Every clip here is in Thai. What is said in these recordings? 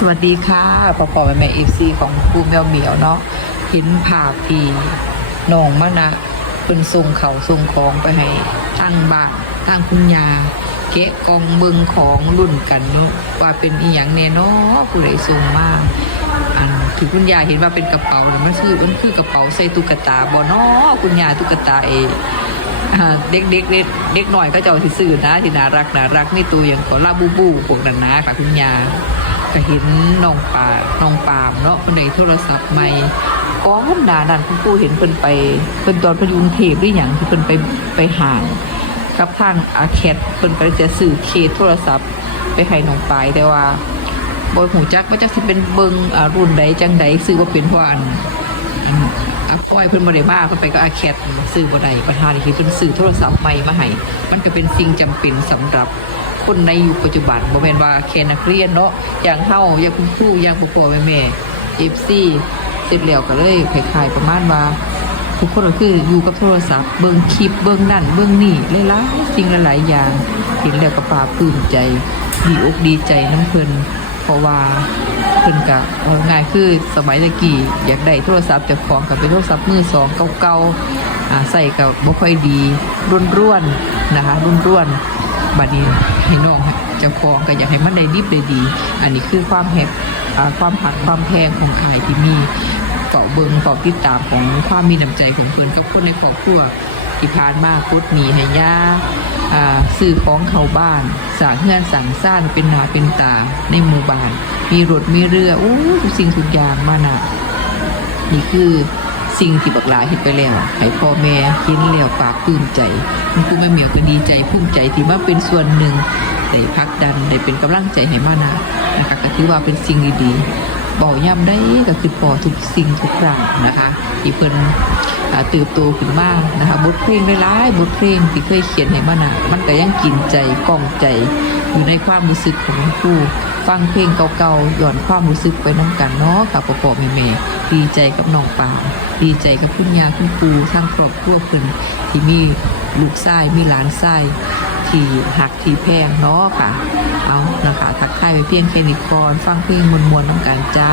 สวัสดีค่ะปอปอแม่แม่เอฟซีของครูแมวเหมียวเนาะเห็นภาพที่น้องมะนะเป็นส่งเขาส่งของไปให้ตั้งบ้านตั้งคุณยาเกะกองเบิงของรุ่นกันเนาะว่าเป็นอีหยังแน่เนาะผู้ใดส่งมาอันที่คุณยาเห็นว่าเป็นกระเป๋าน่ะมันคือมันคือกระเป๋าใส่ตุ๊กตาบ่เนาะคุณยาตุ๊กตาเอง เด็กเด็กเด็กเด็กหน่อยก็จะเอาทีสื่อนะที่น่ารักน่ารักนี่ตัวอย่างก็ล่าบูบูพวกนั้นนะค่ะคุณยาก็เห็นน้องป่าน้องปามเนาะคนในโทรศัพท์ใหม่ก้อนหนานั่นคุณปู่เห็นเพิ่นไปเพิ่นตอนพยุงเทพหรืออย่างที่เพิ่นไปไปห่างกับทางอาแคทเพิ่นไปจะสื่อเคโทรศัพท์ไปให้น้องปายแต่ว่าบอยหูจักว่าจักสิเป็นเบิงอ่ารุ่นใดจังใดซื้อว่าเป็นเพราะอัน อืมอะปล่อยเพิ่นบ่ได้มาเพิ่นไปก็อาแคทซื้อบ่ได้ปัญหาที่เพิ่นซื้อโทรศัพท์ใหม่มาให้มันก็เป็นสิ่งจำเป็นสำหรับคนในยุคปัจจุบันบ่แม่นว่าแค่นักเรียนเนาะอย่างเฮาอย่างคุณครูอย่างพ่อพ่อแม่แม่ FC เสร็จแล้วก็เลยคล้ายๆประมาณว่าทุกคนก็คืออยู่กับโทรศัพท์เบิ่งคลิปเบิ่งนั่นเบิ่งนี่หลายๆสิ่งหลายๆอย่าง เห็นแล้วก็ปลาปลื้มใจ ดีอกดีใจน้ำเพิ่น เพราะว่าเพิ่นกะง่ายคือสมัยตะกี้อยากได้โทรศัพท์จ้าของกับเป็นโทรศัพท์มือสองเก่าๆอาใส่กับบ่ค่อยดีร่วนนะคะรุ่นร่วนบัดนี้ให้น้องเจ้าของก็อยากให้มันได้ดิบได้ดี อันนี้คือความแฮปความหักความแพงของขายที่มีเฝ้าเบิงเฝ้าติดตามของความมีน้ำใจของเพื่อนกับคนในครอบครัว ที่ผ่านมาพุดหนีให้ยาอ่าซื้อของเขาบ้านสางเฮือนสั่งซ่านเป็นหนาเป็นตาในหมู่บ้าน มีรถมีเรือโอ้ทุกสิ่งทุกอย่างมานะนี่คือสิ่งที่บักลาเห็นไปแล้วให้พ่อแม่เห็นแล้วปาบปลื้มใจคุณครูแม่เหมียวก็ดีใจภูมิใจที่มาเป็นส่วนหนึ่งได้พักดันได้เป็นกำลังใจให้มานะนะคะก็ถือว่าเป็นสิ่งดีๆบอกย้ำได้ก็คือปอทุกสิ่งทุกครั้งนะคะที่เพิ่น อ่าเติบโตขึ้นมากนะคะบทเพลงหลายๆบทเพลงที่เคยเขียนให้มันน่ะมันก็ยังกินใจกล่องใจ อยู่ในความรู้สึกของครูฟังเพลงเก่าๆหย่อนความรู้สึกไปน้ำกันเนาะกับปอปอแม่ๆดีใจกับน้องป่าดีใจกับคุณยาคุณครูทั้งครอบครัวเพิ่นที่มีลูกชายมีหลานชายที่หักที่แพงเนาะค่ะเอานะคะทักทายไปเพียงแค่นี้ก่อนฟังเพลงมวนๆน้องกันจ้า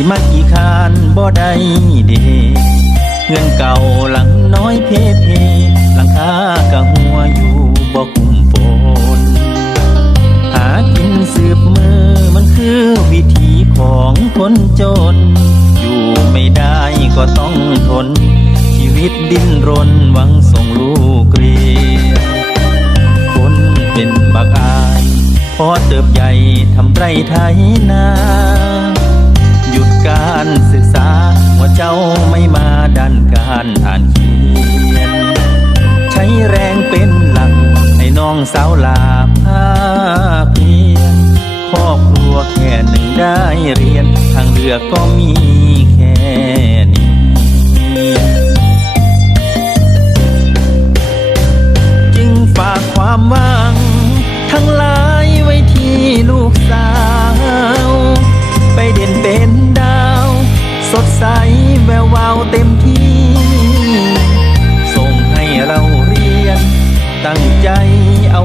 ที่มากี่คานบ่ได้เดเงื่อนเก่าหลังน้อยเพเพหลังคากะหัวอยู่บ่คุมฝนหากินสืบมือมันคือวิธีของคนจน อยู่ไม่ได้ก็ต้องทน ชีวิตดิ้นรนหวังส่งลูกเรียนคนเป็นบักอายพอเติบใหญ่ทำไรไทยนา ยุดการศึกษา ว่าเจ้าไม่มาดันการอ่านเขียน ใช้แรงเป็นหลัก ให้น้องสาวลาภาเพียนครอบครัวแค่หนึ่งได้เรียน ทางเลือกก็มี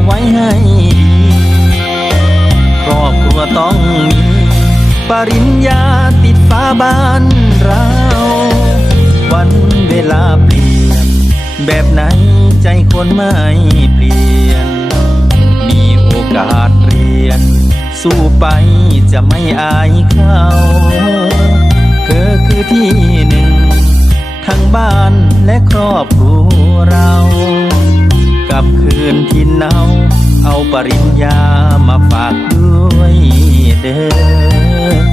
ไว้ให้ดีครอบครัวต้องมีปริญญาติดฟ้าบ้านเรา วันเวลาเปลี่ยน แบบไหนใจคนไม่เปลี่ยน มีโอกาสเรียน สู้ไปจะไม่อายเขาเธอคือที่หนึ่ง ทั้งบ้านและครอบครัวเรา กับคืนที่เนาเอาปริญญามาฝากด้วยเด้อ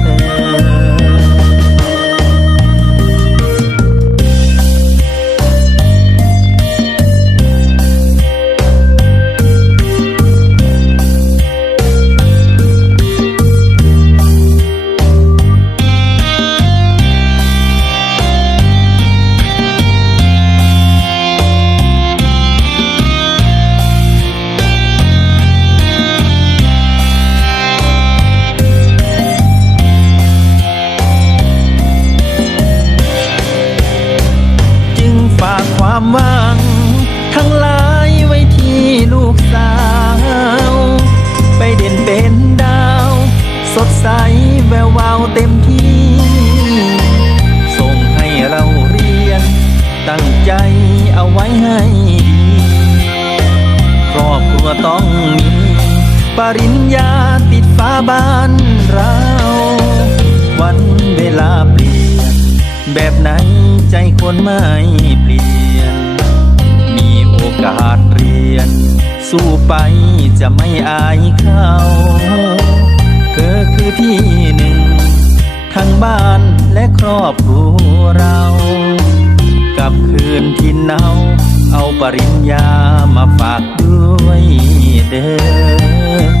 สดใสแวววาวเต็มที่ ส่งให้เราเรียน ตั้งใจเอาไว้ให้ดีครอบครัวต้องมีปริญญาติดฟ้าบ้านเรา วันเวลาเปลี่ยน แบบไหนใจคนไม่เปลี่ยน มีโอกาสเรียน สู้ไปจะไม่อายเขา เธอคือที่หนึ่ง ทั้งบ้านและครอบครัวเรากับคืนที่หนาวเอาปริญญามาฝากด้วยเด้อ